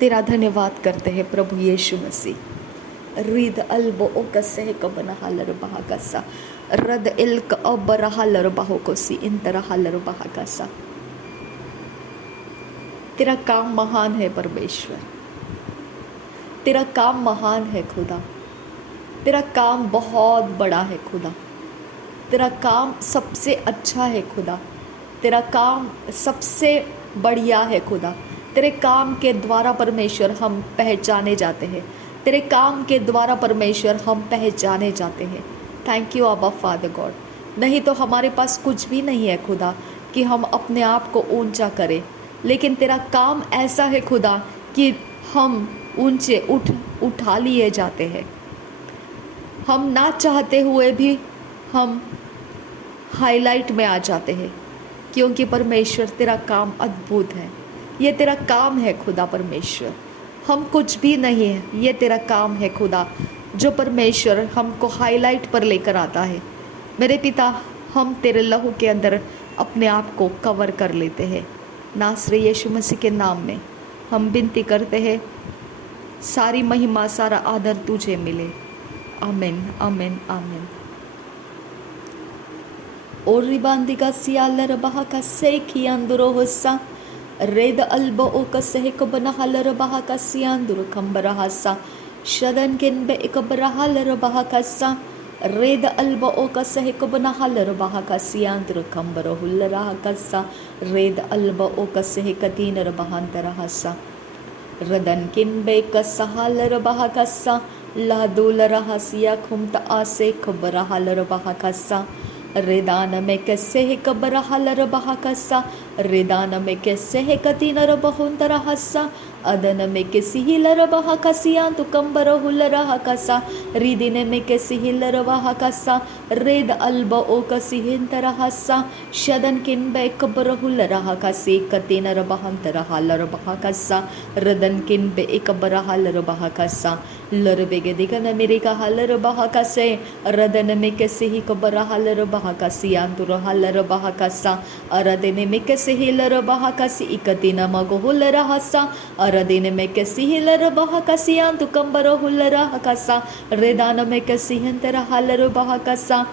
तेरा धन्यवाद करते हैं प्रभु यीशु मसीह। रिद अल्बो ओ कसे कबन हालर बहा कसा रद इल्क अबर हालर बाहो कोसी इंतर हालर बहा कसा। तेरा काम महान है परमेश्वर, तेरा काम महान है खुदा, तेरा काम बहुत बड़ा है खुदा, तेरा काम सबसे अच्छा है खुदा, तेरा काम सबसे बढ़िया है खुदा। तेरे काम के द्वारा परमेश्वर हम पहचाने जाते हैं, तेरे काम के द्वारा परमेश्वर हम पहचाने जाते हैं। थैंक यू आबा फादर गॉड। नहीं तो हमारे पास कुछ भी नहीं है खुदा कि हम अपने आप को ऊंचा करें, लेकिन तेरा काम ऐसा है खुदा कि हम ऊंचे उठा लिए जाते हैं। हम ना चाहते हुए भी हम हाईलाइट में आ जाते हैं, क्योंकि परमेश्वर तेरा काम अद्भुत है। ये तेरा काम है खुदा परमेश्वर, हम कुछ भी नहीं है, ये तेरा काम है खुदा जो परमेश्वर हमको हाईलाइट पर लेकर आता है। मेरे पिता, हम तेरे लहू के अंदर अपने आप को कवर कर लेते हैं। नासरी यीशु मसीह के नाम में हम विनती करते हैं, सारी महिमा सारा आदर तुझे मिले। आमीन आमीन आमीन। और रिबांदिका सियालर बहा का सेखी अंदरो होसा रेद अल्बो ओ का सेहक बना हलर बहा का सियांदुर कंबरा हासा शदन किन बे एक बरा हलर बहा का सा रेद अल्बो ओ का सेहक बना हलर बहा का सियांदुर कंबरा हुल्लरा का सा रेद अल्बो ओ का सेहक तीनर बहांतरा हासा रदन किन बे का सहालर बहा का सा लादुलरा हसिया खुमता आसे खबरा हलर बहा का सा रेदान में कैसे है कबरा हलर बहा कसा रेदान में कैसे है कतीनर बहुंतरा हसा अदन में कैसी हिलर बहा कसिया तो कंबर हुलरा हकसा रिदिने में कैसी हिलर बहा कसा रेद अल्ब ओ कसी हिंतरा हसा शदन किन बे कबर हुलरा हकसी कतीनर बहंतरा हलर बहा कसा रदन किन बे एक बरा हलर बहा कसा लर बेगे दिगन मेरे का हलर बहा कसे रदन में कैसे ही कबरा हलर बहा कसी अंतुर हलर बहा कसा अरदने में कैसे हिलर बहा कसी इकतीन मगो हुलरा हसा अरदने में कैसी हिलर बहा कसी अंतु कंबर हुलरा हकसा रेदान में कैसी हंतरा हलर बहा कसा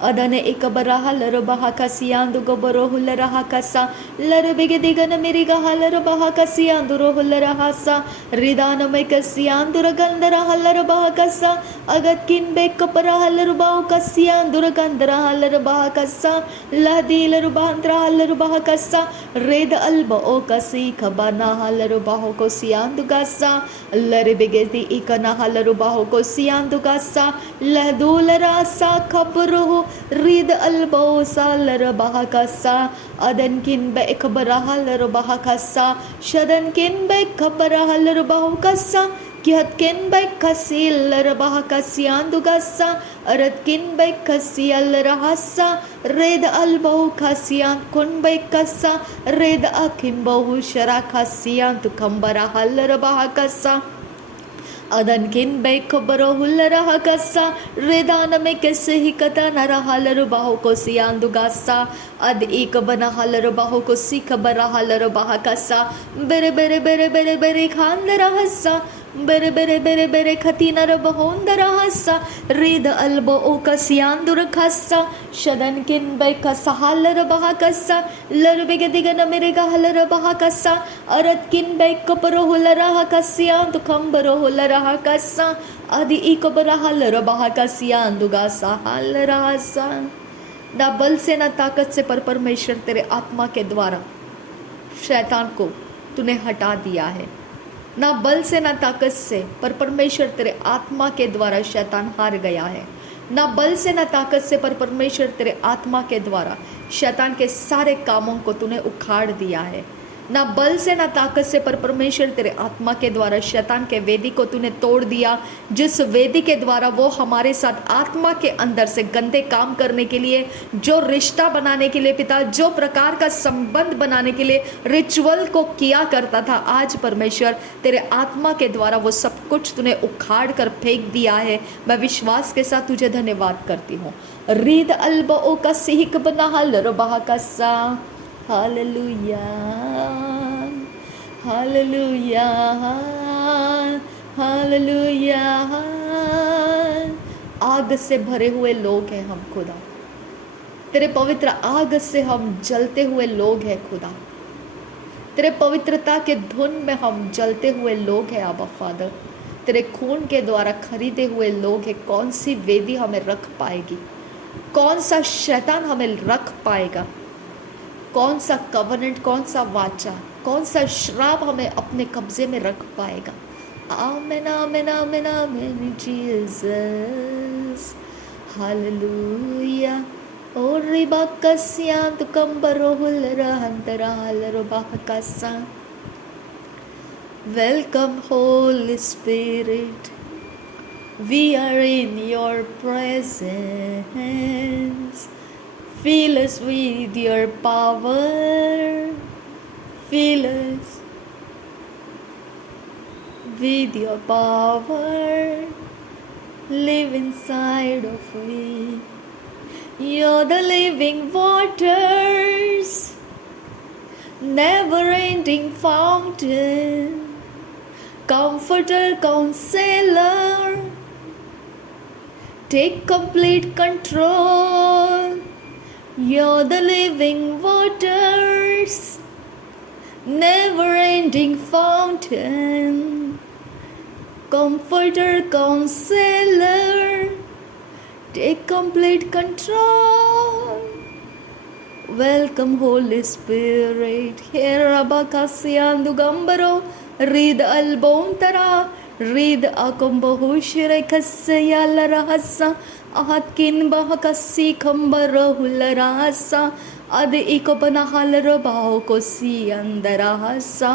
अदने एक बरा हलर बहा कसियांदु गोबरो हुलरा हकसा लर बिगे दिगन मेरिगा हलर बहा कसियांदुरो हुलरा हसा रिदान में कसियांदुर गंदरा हलर बहा कसा अगत किन बे कपरा हलर बाउ कसियांदुर गंदरा हलर बहा कसा लहदीलर बांद्रा हलर बहा कसा रेद अल्ब ओ कसी खबना हलर बाहो को सियांदु गसा लर बिगे दी इकना हलर बाहो को सियांदु गसा लहदूलरा सा खबरो रिद अल्बो सालर बहा कसा अदन किन बे खबरा हलर बहा कसा शदन किन बे खबरा हलर बहा कसा किहत किन बे खसीलर बहा कसियांदु गसा अरद किन बे खसियल हसा रेद अल्बो खसियां कुन बे कसा रेद अखिम बहु शरा खसियां तु कंबरा हलर बहा कसा अदन किन बे खबरो हुलरा हकसा रेदान में कैसे ही कता नरा हलर बाहो को सियांदु गासा अद एक बना हलर बाहो को सीख बरा हलर बाहा कसा बेरे बेरे बेरे बेरे बेरे खानदरा हसा बेरे बेरे बेरे बेरे खतीनर बहोंदरा हसा रेद अल्बो ओ कसियांदुर खसा शदन किन बे कसा हलर बहा कसा लर बेगे दिगन मेरे का हलर बहा कसा अरद किन बे कपरो हुलरा हकसियांदु कंबरो हुलरा हकसा अदि इकबरा हलर बहा कसियांदु गासा हलरा हसा। ना बल से ना ताकत से पर परमेश्वर तेरे आत्मा के द्वारा शैतान को तूने हटा दिया है। ना बल से ना ताकत से पर परमेश्वर तेरे आत्मा के द्वारा शैतान हार गया है। ना बल से ना ताकत से पर परमेश्वर तेरे आत्मा के द्वारा शैतान के सारे कामों को तूने उखाड़ दिया है। ना बल से ना ताकत से पर परमेश्वर तेरे आत्मा के द्वारा शैतान के वेदी को तूने तोड़ दिया, जिस वेदी के द्वारा वो हमारे साथ आत्मा के अंदर से गंदे काम करने के लिए, जो रिश्ता बनाने के लिए पिता, जो प्रकार का संबंध बनाने के लिए रिचुअल को किया करता था, आज परमेश्वर तेरे आत्मा के द्वारा वो सब कुछ तूने उखाड़ कर फेंक दिया है। मैं विश्वास के साथ तुझे धन्यवाद करती हूँ। रीद अल्बो का सिहिक बना हल रबा का सा हालेलुया हालेलुया, हालेलुया। आग से भरे हुए लोग हैं हम खुदा, तेरे पवित्र आग से हम जलते हुए लोग हैं खुदा, तेरे पवित्रता के धुन में हम जलते हुए लोग हैं आबा फादर। तेरे खून के द्वारा खरीदे हुए लोग हैं। कौन सी वेदी हमें रख पाएगी? कौन सा शैतान हमें रख पाएगा? कौन सा कवनेंट, कौन सा वाचा, कौन सा श्राप हमें अपने कब्जे में रख पाएगा? आमेन, आमेन, आमेन, आमेन Jesus, hallelujah. O रिबाकस्या तुकंबरोहुल रहंतराल रुबाकसा। Welcome, Holy Spirit. We are in your presence. Fill us with your power. Fill us with your power. Live inside of me. You're the living waters, never-ending fountain, comforter, counselor, take complete control. You're the living waters, never-ending fountain, comforter, counselor, take complete control. Welcome, Holy Spirit. Here abakasiandu gambaro, read albontara, read akombohushire kasayala rahasa, ahakin bahakasi kambarohularasa, adi ikopanahalarobaho kosi andarahasa.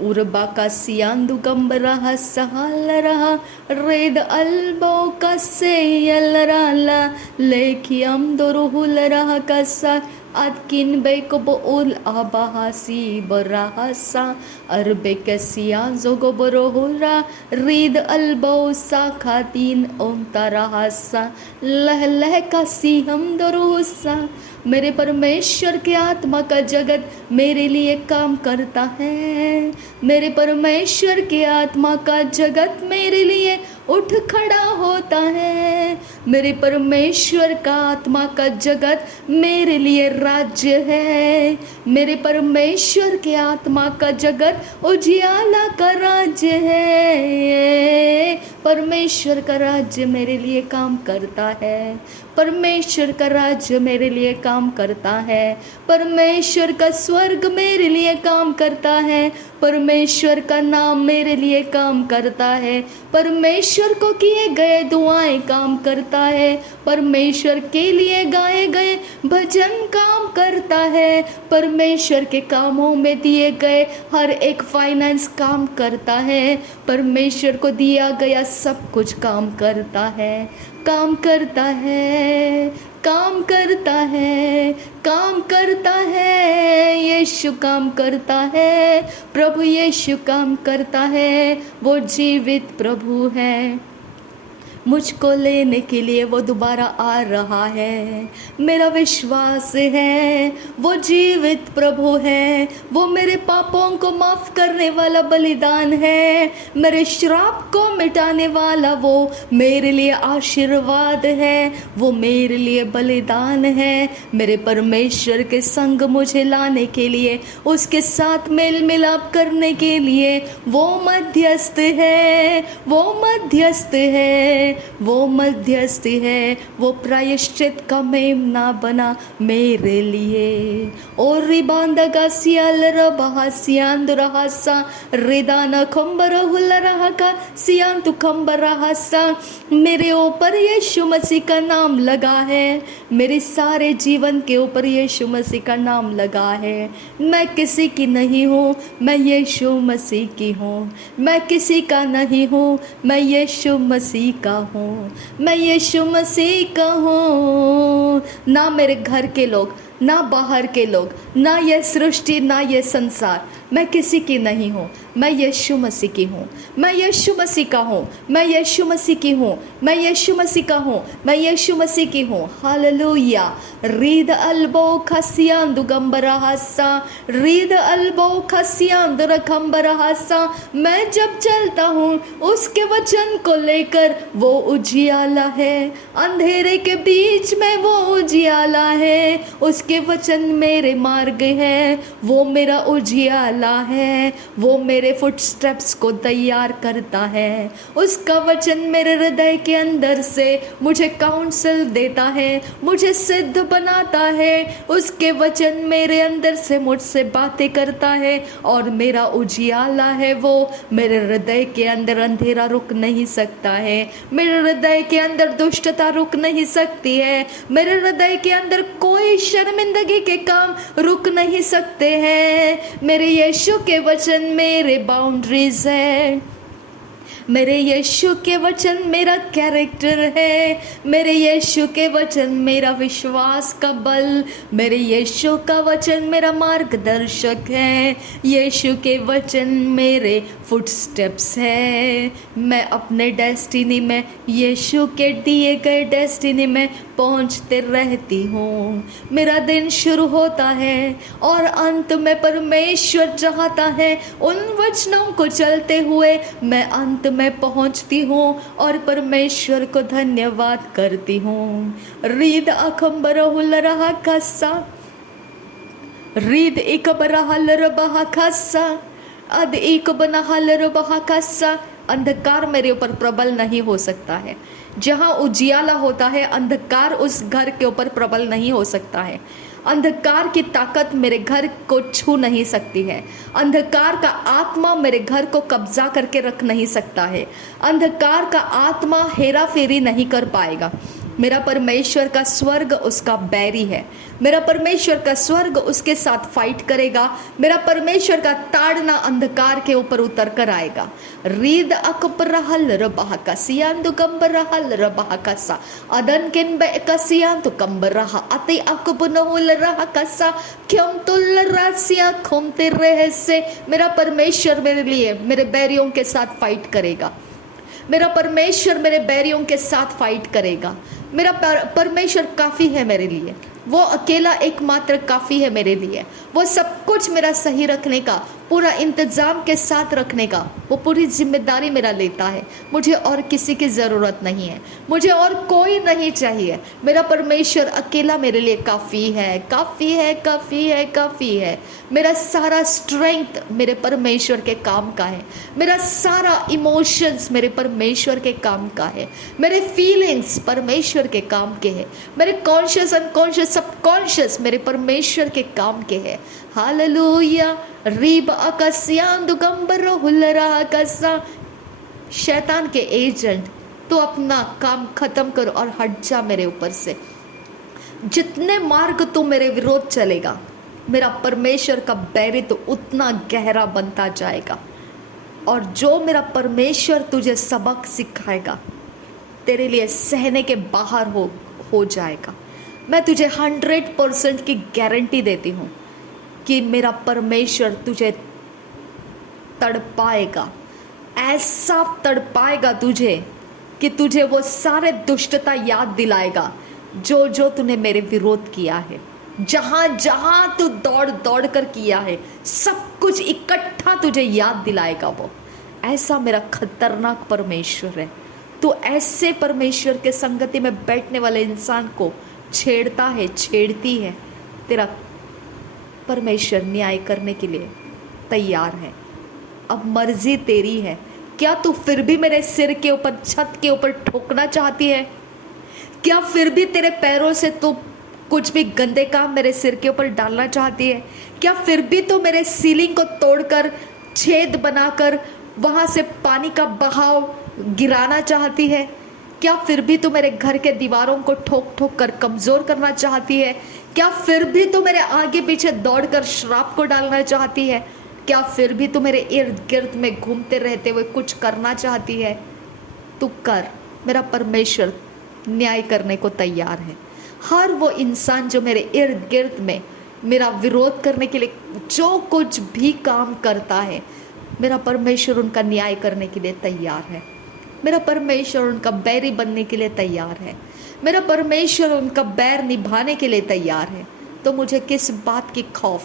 Urbaka siandu gambaraha sahalaraha, red albo kase yalarala, lekiam doruhularaha kasa, atkin bekobo ul abahasi barahasa, arbekasian zogoborohura, red albo sakhatin omtarahasa, leh leh kasi हम दोरुसा। मेरे परमेश्वर के आत्मा का जगत मेरे लिए काम करता है। मेरे परमेश्वर के आत्मा का जगत मेरे लिए उठ खड़ा होता है। मेरे परमेश्वर का आत्मा का जगत मेरे लिए राज्य है। मेरे परमेश्वर के आत्मा का जगत उजियाला का राज्य है। परमेश्वर का राज्य मेरे लिए काम करता है। परमेश्वर का राज्य मेरे लिए काम करता है। परमेश्वर का स्वर्ग मेरे लिए काम करता है। परमेश्वर का नाम मेरे लिए काम करता है। परमेश्वर को किए गए दुआएं काम करता है। परमेश्वर के लिए गाए गए भजन काम करता है। परमेश्वर के कामों में दिए गए हर एक फाइनेंस काम करता है। परमेश्वर को दिया गया सब कुछ काम करता है, काम करता है, काम करता है, काम करता है। यीशु काम करता है, प्रभु यीशु काम करता है। वो जीवित प्रभु है। मुझको लेने के लिए वो दोबारा आ रहा है। मेरा विश्वास है वो जीवित प्रभु है। वो मेरे पापों को माफ करने वाला बलिदान है। मेरे श्राप को मिटाने वाला वो मेरे लिए आशीर्वाद है। वो मेरे लिए बलिदान है। मेरे परमेश्वर के संग मुझे लाने के लिए, उसके साथ मेल मिलाप करने के लिए वो मध्यस्थ है। वो मध्यस्थ है, वो मध्यस्थ है। वो प्रायश्चित का मेमना बना मेरे लिए। और रिबांदगा सियाल रबहा सियांद रहसा, रिदाना खंबर हुल रहा का सियांत खंबर रहसा। मेरे ऊपर यीशु मसीह का नाम लगा है। मेरे सारे जीवन के ऊपर यीशु मसीह का नाम लगा है। मैं किसी की नहीं हूँ, मैं यीशु मसीह की हूँ। मैं किसी का नहीं हूँ, मैं यीशु मसीह का हूँ। मैं यीशु मसीह का हूँ। ना मेरे घर के लोग, ना बाहर के लोग, ना ये सृष्टि, ना ये संसार। मैं किसी की नहीं हूँ, मैं यीशु मसीह की हूँ, मैं यीशु मसीह का हूँ, मैं यीशु मसीह की हूँ, मैं यीशु मसीह का हूँ, मैं यीशु मसीह की हूँ। हालेलुया। रीद अल्बो खसियां दुगंबरा हासा, रीद अल्बो खसियां दुरखंबरा हासा। मैं जब चलता हूँ उसके वचन को लेकर, वो उजियाला है। अंधेरे के बीच में वो उजियाला है, उसके वचन मेरे मार्ग है, वो मेरा उजियाला है। वो मेरे फुटस्टेप्स को तैयार करता है, उसका वचन मेरे हृदय के अंदर से मुझे काउंसल देता है, मुझे सिद्ध बनाता है। उसके वचन मेरे अंदर से मुझसे बातें करता है और मेरा उजियाला है। वो मेरे हृदय के अंदर अंधेरा रुक नहीं सकता है, मेरे हृदय के अंदर दुष्टता रुक नहीं सकती है, मेरे हृदय के अंदर कोई शर्मिंदगी के काम रुक नहीं सकते हैं। मेरे यीशु के वचन मेरे बाउंड्रीज है, मेरे यीशु के वचन मेरा कैरेक्टर है, मेरे यीशु के वचन मेरा विश्वास का बल, मेरे यीशु का वचन मेरा मार्गदर्शक है, यीशु के वचन मेरे फुटस्टेप्स है। मैं अपने डेस्टिनी में, यीशु के दिए गए डेस्टिनी में पहुंचते रहती हूँ। मेरा दिन शुरू होता है और अंत में परमेश्वर चाहता है उन वचनों को चलते हुए मैं अंत में पहुंचती हूँ और परमेश्वर को धन्यवाद करती हूँ। रीद अखम्बरहुल रहा कस्सा, रीद इकबरहल रबहा कस्सा, अद इकबनहल रबहा कस्सा। अंधकार मेरे ऊपर प्रबल नहीं हो सकता है। जहाँ उजियाला होता है, अंधकार उस घर के ऊपर प्रबल नहीं हो सकता है। अंधकार की ताकत मेरे घर को छू नहीं सकती है। अंधकार का आत्मा मेरे घर को कब्जा करके रख नहीं सकता है। अंधकार का आत्मा हेरा फेरी नहीं कर पाएगा। मेरा परमेश्वर का स्वर्ग उसका बैरी है, मेरा परमेश्वर का स्वर्ग उसके साथ फाइट करेगा। मेरा परमेश्वर का ताड़ना अंधकार के ऊपर उतर कर आएगा। रीद अकबरहल रबहा कसियान दुकंबरहल रबहा कसा, अदन किन बेकसियान दुकंबरहा अति अकबनहुल रहा कसा, क्यों तुल रासिया खुमते रहे से। मेरा परमेश्वर मेरे लिए, मेरे बैरियों के साथ फाइट करेगा। मेरा परमेश्वर मेरे बैरियों के साथ फाइट करेगा। मेरा परमेश्वर काफ़ी है मेरे लिए, वो अकेला एकमात्र काफ़ी है मेरे लिए। वो सब कुछ मेरा सही रखने का, पूरा इंतज़ाम के साथ रखने का, वो पूरी जिम्मेदारी मेरा लेता है। मुझे और किसी की ज़रूरत नहीं है, मुझे और कोई नहीं चाहिए। मेरा परमेश्वर अकेला मेरे लिए काफ़ी है, काफ़ी है, काफ़ी है, काफ़ी है। मेरा सारा स्ट्रेंथ मेरे परमेश्वर के काम का है, मेरा सारा इमोशंस मेरे परमेश्वर के काम का है, मेरे फीलिंग्स परमेश्वर के काम के हैं, मेरे कॉन्शियस अनकॉन्शियस सबकॉन्शियस मेरे परमेश्वर के काम के हैं। हालेलुया। रीब अकस्यान दुगंबर हुलरा कसा। शैतान के एजेंट, तो अपना काम खत्म करो और हट जा मेरे ऊपर से। जितने मार्ग तू मेरे विरोध चलेगा, मेरा परमेश्वर का बैरी तो उतना गहरा बनता जाएगा। और जो मेरा परमेश्वर तुझे सबक सिखाएगा, तेरे लिए सहने के बाहर हो जाएगा। मैं तुझे 100% की गारंटी देती हूँ कि मेरा परमेश्वर तुझे तड़पाएगा, ऐसा तड़पाएगा तुझे कि तुझे वो सारे दुष्टता याद दिलाएगा जो जो तूने मेरे विरोध किया है। जहाँ जहाँ तू दौड़ दौड़ कर किया है, सब कुछ इकट्ठा तुझे याद दिलाएगा वो। ऐसा मेरा खतरनाक परमेश्वर है। तो ऐसे परमेश्वर के संगति में बैठने वाले इंसान को छेड़ता है, छेड़ती है। तेरा परमेश्वर न्याय करने के लिए तैयार है। अब मर्जी तेरी है। क्या तू फिर भी मेरे सिर के ऊपर, छत के ऊपर ठोकना चाहती है? क्या फिर भी तेरे पैरों से तू कुछ भी गंदे काम मेरे सिर के ऊपर डालना चाहती है? क्या फिर भी तू मेरे सीलिंग को तोड़कर, छेद बनाकर वहाँ से पानी का बहाव गिराना चाहती है? क्या फिर भी तू मेरे घर के दीवारों को ठोक ठोक कर कमज़ोर करना चाहती है? क्या फिर भी तू मेरे आगे पीछे दौड़कर श्राप को डालना चाहती है? क्या फिर भी तू मेरे इर्द गिर्द में घूमते रहते हुए कुछ करना चाहती है? तू कर, मेरा परमेश्वर न्याय करने को तैयार है। हर वो इंसान जो मेरे इर्द गिर्द में मेरा विरोध करने के लिए जो कुछ भी काम करता है, मेरा परमेश्वर उनका न्याय करने के लिए तैयार है। मेरा परमेश्वर उनका बैरी बनने के लिए तैयार है। मेरा परमेश्वर उनका बैर निभाने के लिए तैयार है। तो मुझे किस बात की खौफ,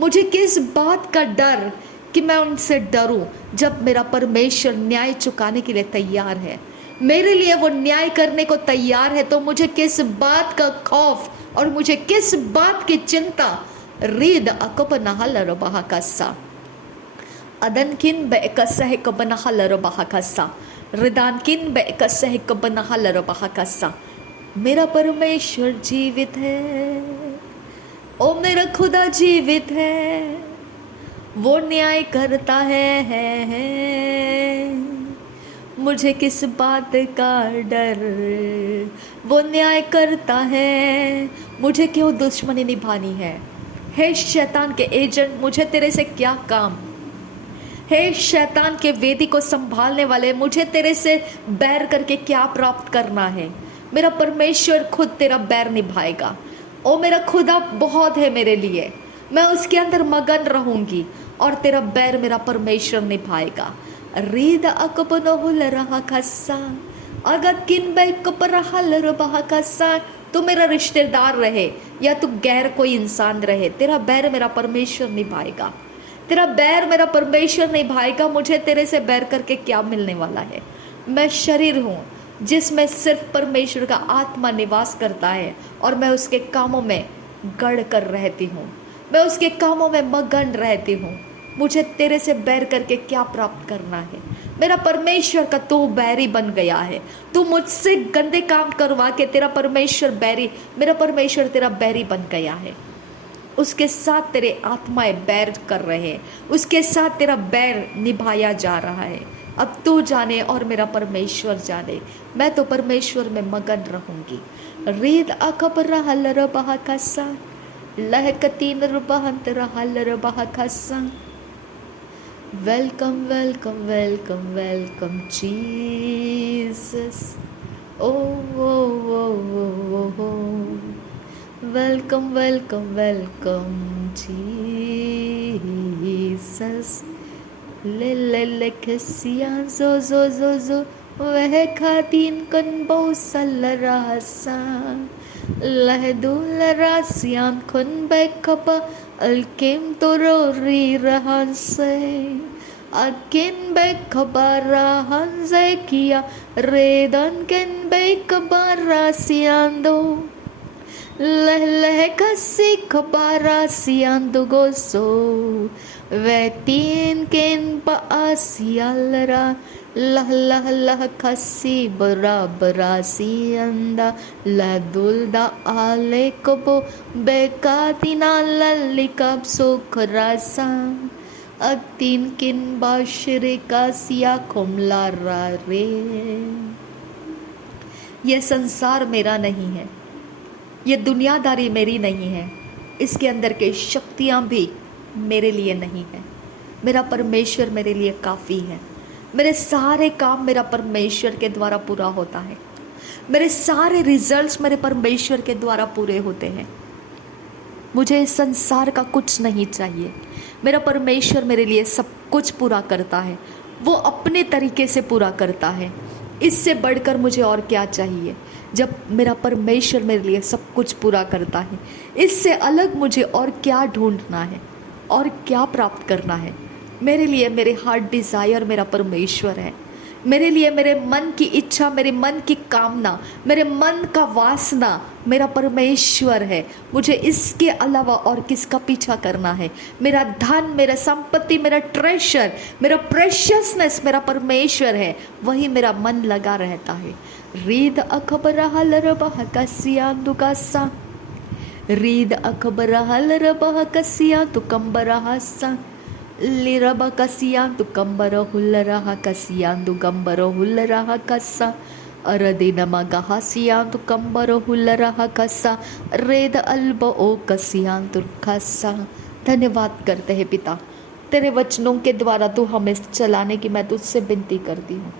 मुझे किस बात का डर कि मैं उनसे डरूं, जब मेरा परमेश्वर न्याय चुकाने के लिए तैयार है, मेरे लिए वो न्याय करने को तैयार है। तो मुझे किस बात का खौफ और मुझे किस बात की चिंता। रीद अकबनहलर बहकसा अदनकिन बेकसह कबनहलर बहकसा रिदानकिन बेकसह कबनहलर बहकसा। मेरा परमेश्वर जीवित है, ओ मेरा खुदा जीवित है, वो न्याय करता है। मुझे किस बात का डर, वो न्याय करता है। मुझे क्यों दुश्मनी निभानी है? हे शैतान के एजेंट, मुझे तेरे से क्या काम? हे शैतान के वेदी को संभालने वाले, मुझे तेरे से बैर करके क्या प्राप्त करना है? मेरा परमेश्वर खुद तेरा बैर निभाएगा। ओ मेरा खुदा बहुत है मेरे लिए, मैं उसके अंदर मगन रहूंगी और तेरा बैर मेरा परमेश्वर निभाएगा। रीद अकबनहुल रहा खस्सा अगर किन बैकपरहल बहा खस्सा। तू मेरा रिश्तेदार रहे या तू गैर कोई इंसान रहे, तेरा बैर मेरा परमेश्वर निभाएगा। तेरा बैर मेरा परमेश्वर निभाएगा। मुझे तेरे से बैर करके क्या मिलने वाला है? मैं शरीर हूँ जिसमें सिर्फ परमेश्वर का आत्मा निवास करता है और मैं उसके कामों में गढ़ कर रहती हूँ, मैं उसके कामों में मगन रहती हूँ। मुझे तेरे से बैर करके क्या प्राप्त करना है? मेरा परमेश्वर का तू बैरी बन गया है। तू मुझसे गंदे काम करवा के तेरा परमेश्वर बैरी, मेरा परमेश्वर तेरा बैरी बन गया है। उसके साथ तेरे आत्माएं बैर कर रहे हैं, उसके साथ तेरा बैर निभाया जा रहा है। अब तू जाने और मेरा परमेश्वर जाने, मैं तो परमेश्वर में मगन रहूंगी। रीद अकबर हलर बहा खसा लहकतीन रुबहंत हलर बहा खसा। Welcome welcome welcome welcome Jesus, oh oh oh oh oh. Welcome welcome welcome Jesus. ले ले ले खसिया जो जो जो जो वह खातीन कन बहुसल रासा लहदुल रासियान खुन बैकपा अलकेम तो री रहन से अकिन बैकबारा हंसे किया रेदन किन बैकबारा सियांदो लह लह कसी खबारा सियांदो गोसो वे तीन किन पासियालरा लह लह लह खसी बरा बरा सियंदा लदुलदा आले कबो बेकातिना ललिकब सुखरासा अतीन किन बाशरे का सिया खुमला रा रे। यह संसार मेरा नहीं है, ये दुनियादारी मेरी नहीं है, इसके अंदर के शक्तियाँ भी मेरे लिए नहीं है। मेरा परमेश्वर मेरे लिए काफ़ी है। मेरे सारे काम मेरा परमेश्वर के द्वारा पूरा होता है। मेरे सारे रिजल्ट्स मेरे परमेश्वर के द्वारा पूरे होते हैं। मुझे इस संसार का कुछ नहीं चाहिए। मेरा परमेश्वर मेरे लिए सब कुछ पूरा करता है, वो अपने तरीके से पूरा करता है। इससे बढ़कर मुझे और क्या चाहिए? जब मेरा परमेश्वर मेरे लिए सब कुछ पूरा करता है, इससे अलग मुझे और क्या ढूंढना है और क्या प्राप्त करना है? मेरे लिए मेरे हार्ट डिज़ायर मेरा परमेश्वर है। मेरे लिए मेरे मन की इच्छा, मेरे मन की कामना, मेरे मन का वासना मेरा परमेश्वर है। मुझे इसके अलावा और किसका पीछा करना है? मेरा धन, मेरा संपत्ति, मेरा ट्रेशर, मेरा प्रेशियसनेस मेरा परमेश्वर है, वही मेरा मन लगा रहता है। रीद अखबर हलर बह कसिया दुकासा रीद अखबर हलर बह कसिया तुकंबर हसा लिरब कसिया तुकंबर हुल्लरहा कसिया दुगंबर हुल्लरहा कसा अरदिन मगहसिया तुकंबर हुल्लरहा कसा रेद अल्ब ओ कसिया तुरखसा। धन्यवाद करते हैं पिता, तेरे वचनों के द्वारा तू हमें चलाने की मैं तुझसे विनती करती हूँ।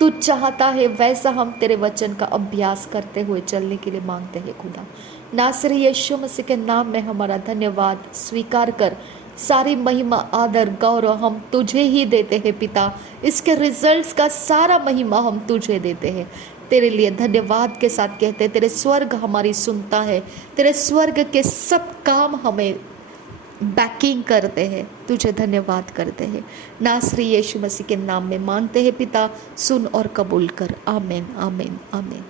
तू चाहता है वैसा हम तेरे वचन का अभ्यास करते हुए चलने के लिए मांगते हैं खुदा। नासरी यीशु मसीह के नाम में हमारा धन्यवाद स्वीकार कर। सारी महिमा आदर गौरव हम तुझे ही देते हैं पिता। इसके रिजल्ट्स का सारा महिमा हम तुझे देते हैं। तेरे लिए धन्यवाद के साथ कहते हैं, तेरे स्वर्ग हमारी सुनता है, तेरे स्वर्ग के सब काम हमें बैकिंग करते हैं, तुझे धन्यवाद करते हैं। नासरी यीशु मसीह के नाम में मांगते हैं पिता, सुन और कबूल कर। आमीन आमीन आमीन।